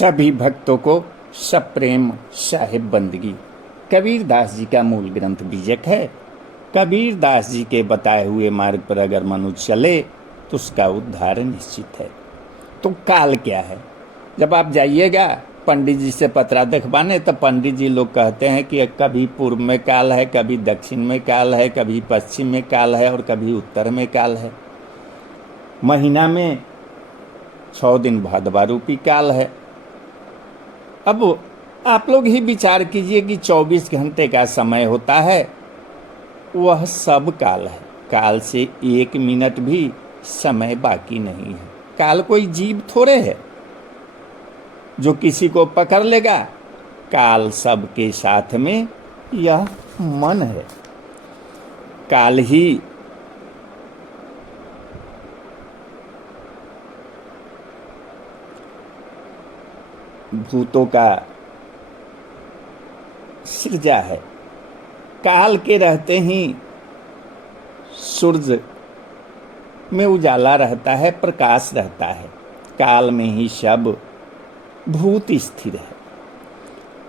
सभी भक्तों को सप्रेम साहिब बंदगी। कबीर दास जी का मूल ग्रंथ बीजक है। कबीर दास जी के बताए हुए मार्ग पर अगर मनुष्य चले तो उसका उद्धार निश्चित है। तो काल क्या है? जब आप जाइएगा पंडित जी से पतरा दिखवाने तो पंडित जी लोग कहते हैं कि कभी पूर्व में काल है, कभी दक्षिण में काल है, कभी पश्चिम में काल है और कभी उत्तर में काल है। महीना में 6 दिन भादवा रूपी काल है। अब आप लोग ही विचार कीजिए कि 24 घंटे का समय होता है, वह सब काल है। काल से 1 मिनट भी समय बाकी नहीं है। काल कोई जीव थोड़े है जो किसी को पकड़ लेगा। काल सबके साथ में यह मन है। काल ही भूतों का सृजा है। काल के रहते ही सूरज में उजाला रहता है, प्रकाश रहता है। काल में ही सब भूत स्थिर है।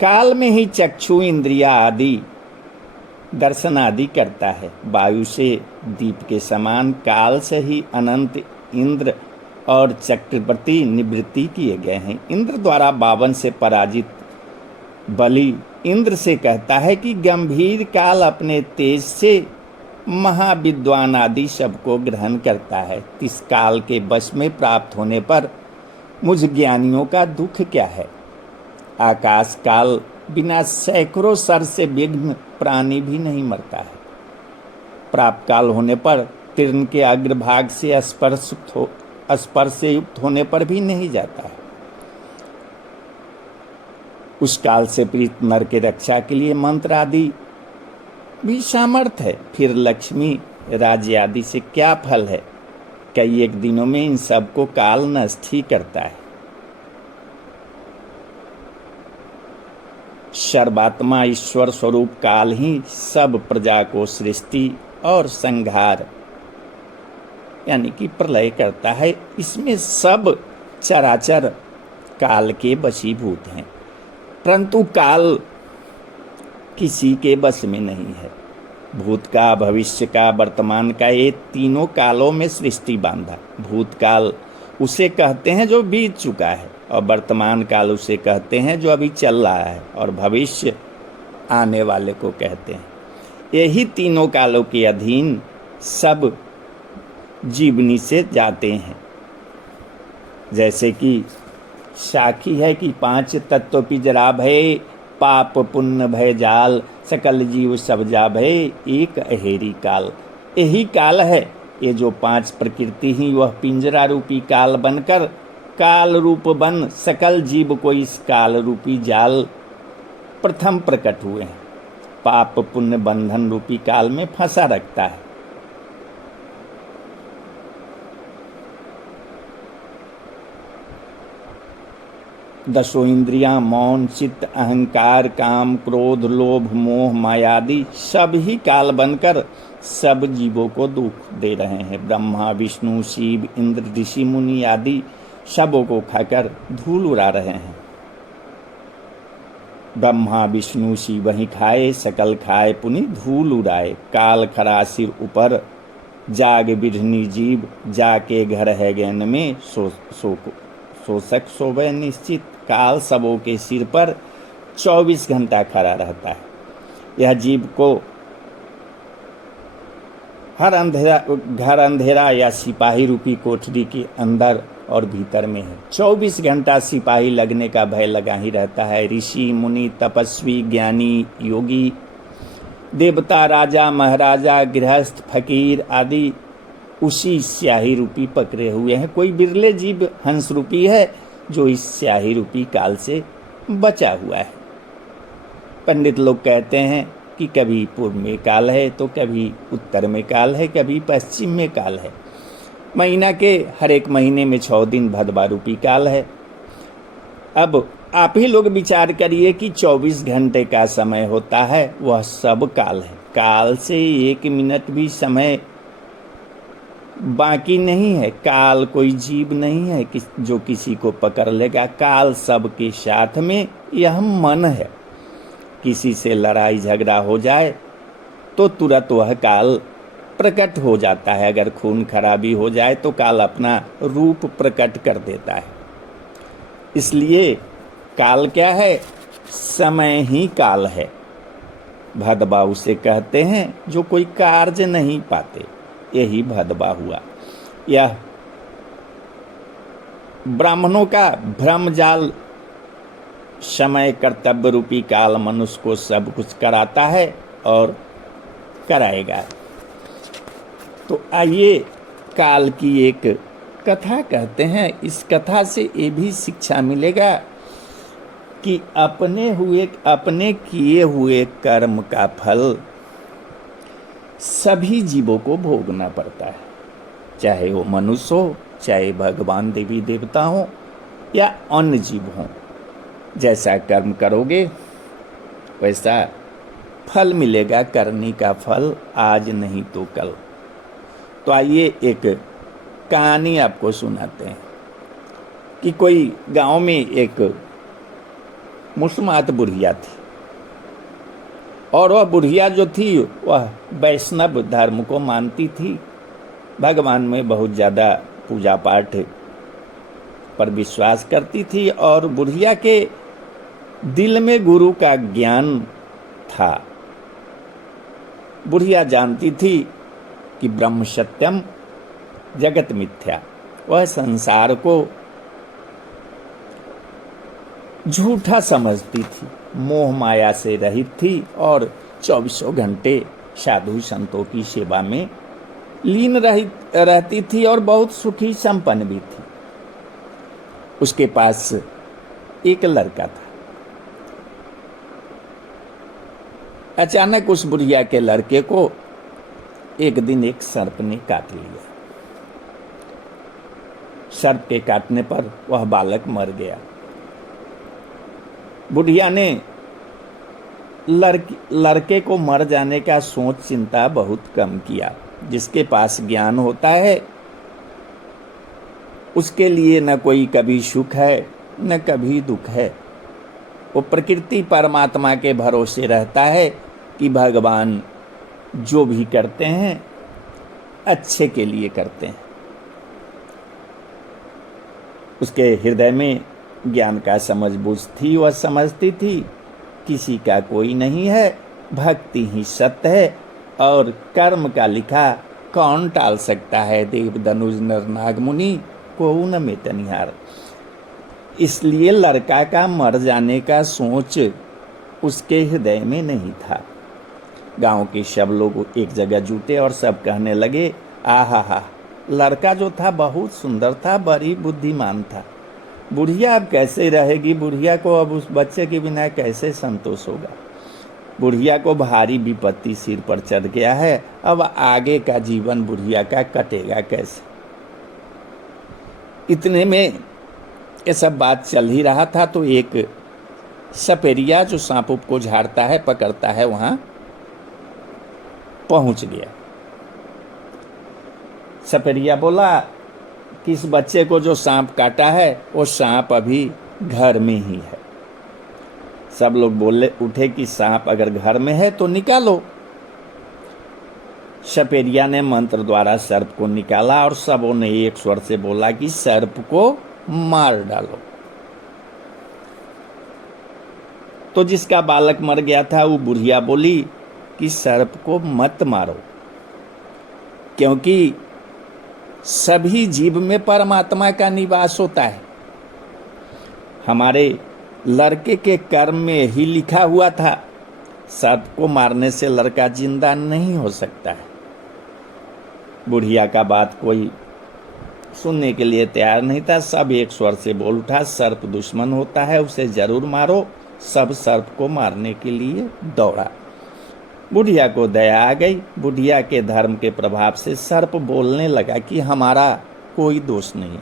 काल में ही चक्षु इंद्रिया आदि दर्शन आदि करता है। वायु से दीप के समान काल से ही अनंत इंद्र और चक्रवर्ती निवृत्ति किए गए हैं। इंद्र द्वारा 52 से पराजित बलि इंद्र से कहता है कि गंभीर काल अपने तेज से महाविद्वान आदि सबको ग्रहण करता है। इस काल के वश में प्राप्त होने पर मुझ ज्ञानियों का दुख क्या है। आकाश काल बिना सैकड़ों सर से विघ्न प्राणी भी नहीं मरता है। प्राप्त काल होने पर तीर्ण के अग्रभाग से स्पर्श से युक्त होने पर भी नहीं जाता है। उस काल से प्रीत नर के रक्षा के लिए मंत्र आदि भी सामर्थ्य है। फिर लक्ष्मी राज्य आदि से क्या फल है? कई एक दिनों में इन सबको काल नष्ट ही करता है। सर्वात्मा ईश्वर स्वरूप काल ही सब प्रजा को सृष्टि और संहार यानी कि प्रलय करता है। इसमें सब चराचर काल के वशीभूत हैं, परंतु काल किसी के बस में नहीं है। भूत का, भविष्य का, वर्तमान का, ये तीनों कालों में सृष्टि बांधा। भूतकाल उसे कहते हैं जो बीत चुका है, और वर्तमान काल उसे कहते हैं जो अभी चल रहा है, और भविष्य आने वाले को कहते हैं। यही तीनों कालों के अधीन सब जीवनी से जाते हैं। जैसे कि साखी है कि 5 तत्व पिजरा भय, पाप पुण्य भय जाल, सकल जीव सब जा भय, एक अहेरी काल। यही काल है। ये जो 5 प्रकृति ही वह पिंजरा रूपी काल बनकर काल रूप बन सकल जीव को इस काल रूपी जाल प्रथम प्रकट हुए हैं। पाप पुण्य बंधन रूपी काल में फंसा रखता है। दसों इंद्रियां, मौन, चित्त, अहंकार, काम, क्रोध, लोभ, मोह, मायादि सब ही काल बनकर सब जीवों को दुख दे रहे हैं। ब्रह्मा, विष्णु, शिव, इंद्र, ऋषि, मुनि आदि सबों को खाकर धूल उड़ा रहे हैं। ब्रह्मा विष्णु शिव ही खाए, सकल खाए पुनि धूल उड़ाए। काल खरा सिर ऊपर, जाग बिरहनी जीव, जाके घर है गैन में शोषक सोवे निश्चित। काल सबों के सिर पर 24 घंटा खड़ा रहता है। यह जीव को हर घर अंधेरा या सिपाही रूपी कोठरी के अंदर और भीतर में है। 24 घंटा सिपाही लगने का भय लगा ही रहता है। ऋषि मुनि, तपस्वी, ज्ञानी, योगी, देवता, राजा महाराजा, गृहस्थ, फकीर आदि उसी स्याही रूपी पकड़े हुए हैं। कोई बिरले जीव हंस रूपी है जो इस स्याही रूपी काल से बचा हुआ है। पंडित लोग कहते हैं कि कभी पूर्व में काल है तो कभी उत्तर में काल है, कभी पश्चिम में काल है। महीना के हर एक महीने में 6 दिन भदवा रूपी काल है। अब आप ही लोग विचार करिए कि 24 घंटे का समय होता है, वह सब काल है। काल से 1 मिनट भी समय बाकी नहीं है। काल कोई जीव नहीं है कि जो किसी को पकड़ लेगा। काल सबके साथ में यह मन है। किसी से लड़ाई झगड़ा हो जाए तो तुरंत वह काल प्रकट हो जाता है। अगर खून खराबी हो जाए तो काल अपना रूप प्रकट कर देता है। इसलिए काल क्या है? समय ही काल है। भदबा उसे कहते हैं जो कोई कार्य नहीं पाते। यही भदबा हुआ। यह ब्राह्मणों का भ्रमजाल समय कर्तव्य रूपी काल मनुष्य को सब कुछ कराता है और कराएगा। तो आइए काल की एक कथा कहते हैं। इस कथा से ये भी शिक्षा मिलेगा कि अपने किए हुए कर्म का फल सभी जीवों को भोगना पड़ता है, चाहे वो मनुष्य हो, चाहे भगवान देवी देवता हो या अन्य जीव हों। जैसा कर्म करोगे वैसा फल मिलेगा। करने का फल आज नहीं तो कल। तो आइए एक कहानी आपको सुनाते हैं कि कोई गांव में एक मुस्मात बुढ़िया थी और वह बुढ़िया जो थी वह वैष्णव धर्म को मानती थी। भगवान में बहुत ज़्यादा पूजा पाठ पर विश्वास करती थी और बुढ़िया के दिल में गुरु का ज्ञान था। बुढ़िया जानती थी कि ब्रह्म सत्यम जगत मिथ्या। वह संसार को झूठा समझती थी, मोह माया से रहित थी और 24 घंटे साधु संतों की सेवा में लीन रहती थी और बहुत सुखी संपन्न भी थी। उसके पास एक लड़का था। अचानक उस बुढ़िया के लड़के को एक दिन एक सर्प ने काट लिया। सर्प के काटने पर वह बालक मर गया। बुढ़िया ने लड़के को मर जाने का सोच चिंता बहुत कम किया। जिसके पास ज्ञान होता है उसके लिए न कोई कभी सुख है न कभी दुख है। वो प्रकृति परमात्मा के भरोसे रहता है कि भगवान जो भी करते हैं अच्छे के लिए करते हैं। उसके हृदय में ज्ञान का समझ बूझ थी। वह समझती थी किसी का कोई नहीं है, भक्ति ही सत्य है और कर्म का लिखा कौन टाल सकता है। देव धनुष नर नाग मुनि को न मेटनिहार। इसलिए लड़का का मर जाने का सोच उसके हृदय में नहीं था। गांव के सब लोग एक जगह जुटे और सब कहने लगे, आहा, लड़का जो था बहुत सुंदर था, बड़ी बुद्धिमान था। बुढ़िया अब कैसे रहेगी? बुढ़िया को अब उस बच्चे के बिना कैसे संतोष होगा? बुढ़िया को भारी विपत्ति सिर पर चढ़ गया है। अब आगे का जीवन बुढ़िया का कटेगा कैसे? इतने में ये सब बात चल ही रहा था तो एक सपेरिया जो सांप उप को झाड़ता है पकड़ता है वहां पहुंच गया। सपेरिया बोला कि इस बच्चे को जो सांप काटा है वो सांप अभी घर में ही है। सब लोग बोले उठे कि सांप अगर घर में है तो निकालो। सपेरिया ने मंत्र द्वारा सर्प को निकाला और सबों ने एक स्वर से बोला कि सर्प को मार डालो। तो जिसका बालक मर गया था वो बुढ़िया बोली कि सर्प को मत मारो, क्योंकि सभी जीव में परमात्मा का निवास होता है। हमारे लड़के के कर्म में ही लिखा हुआ था, सर्प को मारने से लड़का जिंदा नहीं हो सकता है। बुढ़िया का बात कोई सुनने के लिए तैयार नहीं था। सब एक स्वर से बोल उठा, सर्प दुश्मन होता है, उसे जरूर मारो। सब सर्प को मारने के लिए दौड़ा। बुढ़िया को दया आ गई। बुढ़िया के धर्म के प्रभाव से सर्प बोलने लगा कि हमारा कोई दोष नहीं।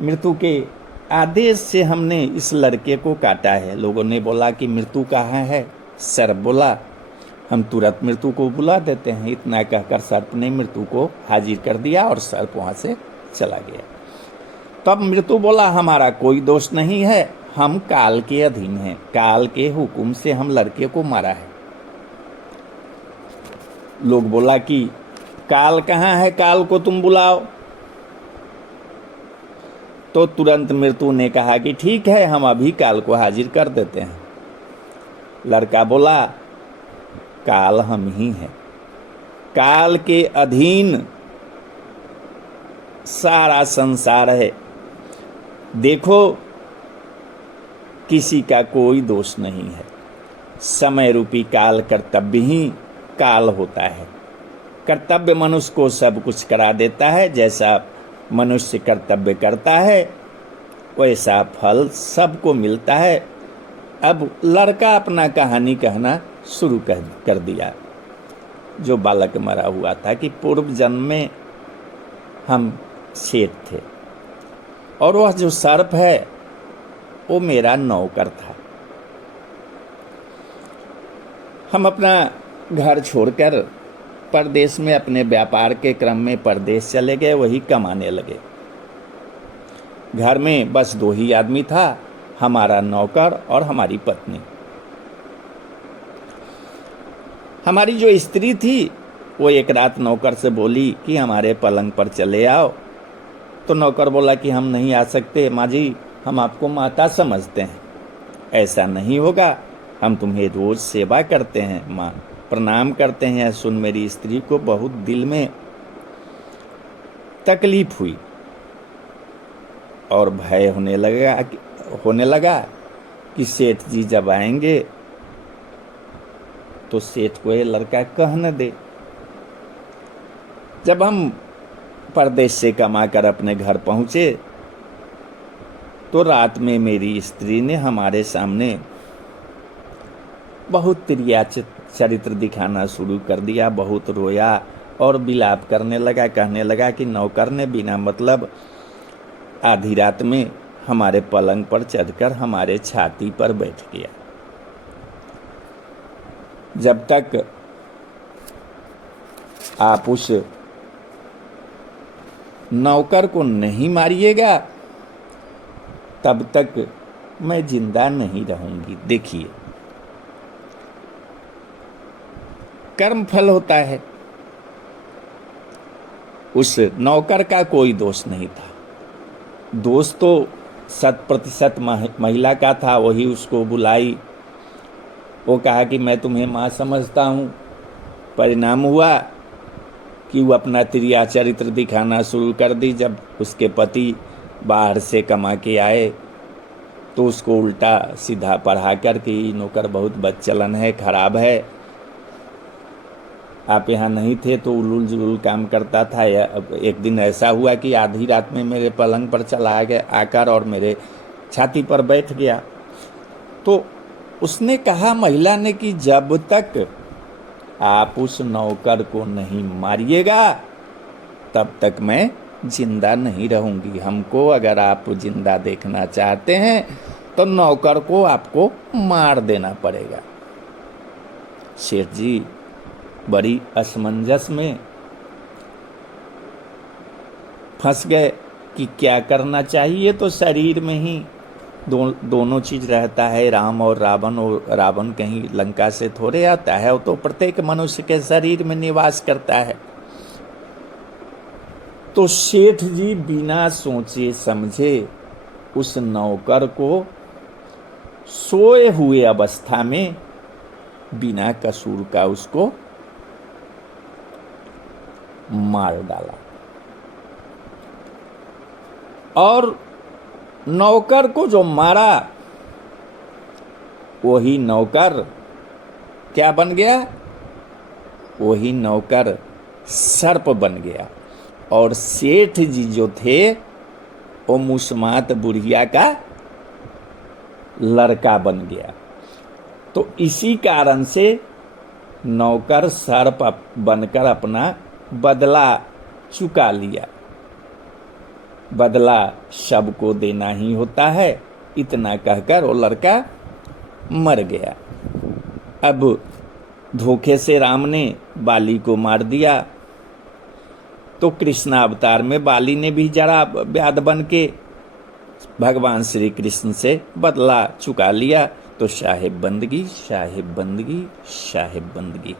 मृत्यु के आदेश से हमने इस लड़के को काटा है। लोगों ने बोला कि मृत्यु कहाँ है? सर्प बोला हम तुरंत मृत्यु को बुला देते हैं। इतना कहकर सर्प ने मृत्यु को हाजिर कर दिया और सर्प वहाँ से चला गया। तब मृत्यु बोला, हमारा कोई दोष नहीं है, हम काल के अधीन हैं, काल के हुक्म से हम लड़के को मारा है। लोग बोला कि काल कहाँ है, काल को तुम बुलाओ। तो तुरंत मृत्यु ने कहा कि ठीक है, हम अभी काल को हाजिर कर देते हैं। लड़का बोला, काल हम ही हैं, काल के अधीन सारा संसार है। देखो, किसी का कोई दोष नहीं है। समय रूपी काल कर्तव्य ही काल होता है। कर्तव्य मनुष्य को सब कुछ करा देता है। जैसा मनुष्य कर्तव्य करता है वैसा फल सबको मिलता है। अब लड़का अपना कहानी कहना शुरू कर दिया। जो बालक मरा हुआ था कि पूर्व जन्म में हम सेठ थे और वह जो सर्प है वो मेरा नौकर था। हम अपना घर छोड़कर परदेश में अपने व्यापार के क्रम में परदेश चले गए, वही कमाने लगे। घर में बस 2 ही आदमी था, हमारा नौकर और हमारी पत्नी। हमारी जो स्त्री थी वो एक रात नौकर से बोली कि हमारे पलंग पर चले आओ। तो नौकर बोला कि हम नहीं आ सकते माँ जी, हम आपको माता समझते हैं। ऐसा नहीं होगा, हम तुम्हें रोज सेवा करते हैं माँ, प्रणाम करते हैं। सुन मेरी स्त्री को बहुत दिल में तकलीफ हुई और भय होने लगा कि सेठ जी जब आएंगे तो सेठ को ये लड़का कह न दे। जब हम परदेश से कमाकर अपने घर पहुंचे तो रात में मेरी स्त्री ने हमारे सामने बहुत तिरिया चरित्र दिखाना शुरू कर दिया। बहुत रोया और विलाप करने लगा। कहने लगा कि नौकर ने बिना मतलब आधी रात में हमारे पलंग पर चढ़कर हमारे छाती पर बैठ गया। जब तक आप उस नौकर को नहीं मारिएगा तब तक मैं जिंदा नहीं रहूंगी। देखिए, कर्म फल होता है। उस नौकर का कोई दोष नहीं था, दोष तो 100% महिला का था। वही उसको बुलाई, वो कहा कि मैं तुम्हें माँ समझता हूँ। परिणाम हुआ कि वो अपना तिरिया चरित्र दिखाना शुरू कर दी। जब उसके पति बाहर से कमा के आए तो उसको उल्टा सीधा पढ़ा कर कि नौकर बहुत बदचलन है, खराब है, आप यहाँ नहीं थे तो उलूल जुलूल काम करता था। एक दिन ऐसा हुआ कि आधी रात में मेरे पलंग पर चला गया आकर और मेरे छाती पर बैठ गया। तो उसने कहा, महिला ने, कि जब तक आप उस नौकर को नहीं मारिएगा तब तक मैं जिंदा नहीं रहूंगी। हमको अगर आप जिंदा देखना चाहते हैं तो नौकर को आपको मार देना पड़ेगा। सेठ जी बड़ी असमंजस में फंस गए कि क्या करना चाहिए। तो शरीर में ही दोनों चीज रहता है, राम और रावण कहीं लंका से थोड़े आता है, वो तो प्रत्येक मनुष्य के शरीर में निवास करता है। तो सेठ जी बिना सोचे समझे उस नौकर को सोए हुए अवस्था में बिना कसूर का उसको मार डाला। और नौकर को जो मारा वही नौकर क्या बन गया? वही नौकर सर्प बन गया। और सेठ जी जो थे वो मुस्मात बुढ़िया का लड़का बन गया। तो इसी कारण से नौकर सर्प बनकर अपना बदला चुका लिया। बदला सबको देना ही होता है, इतना कहकर वो लड़का मर गया। अब धोखे से राम ने बाली को मार दिया, तो कृष्ण अवतार में बाली ने भी जरा व्याध बन के भगवान श्री कृष्ण से बदला चुका लिया। तो साहिब बंदगी, साहिब बंदगी, साहिब बंदगी।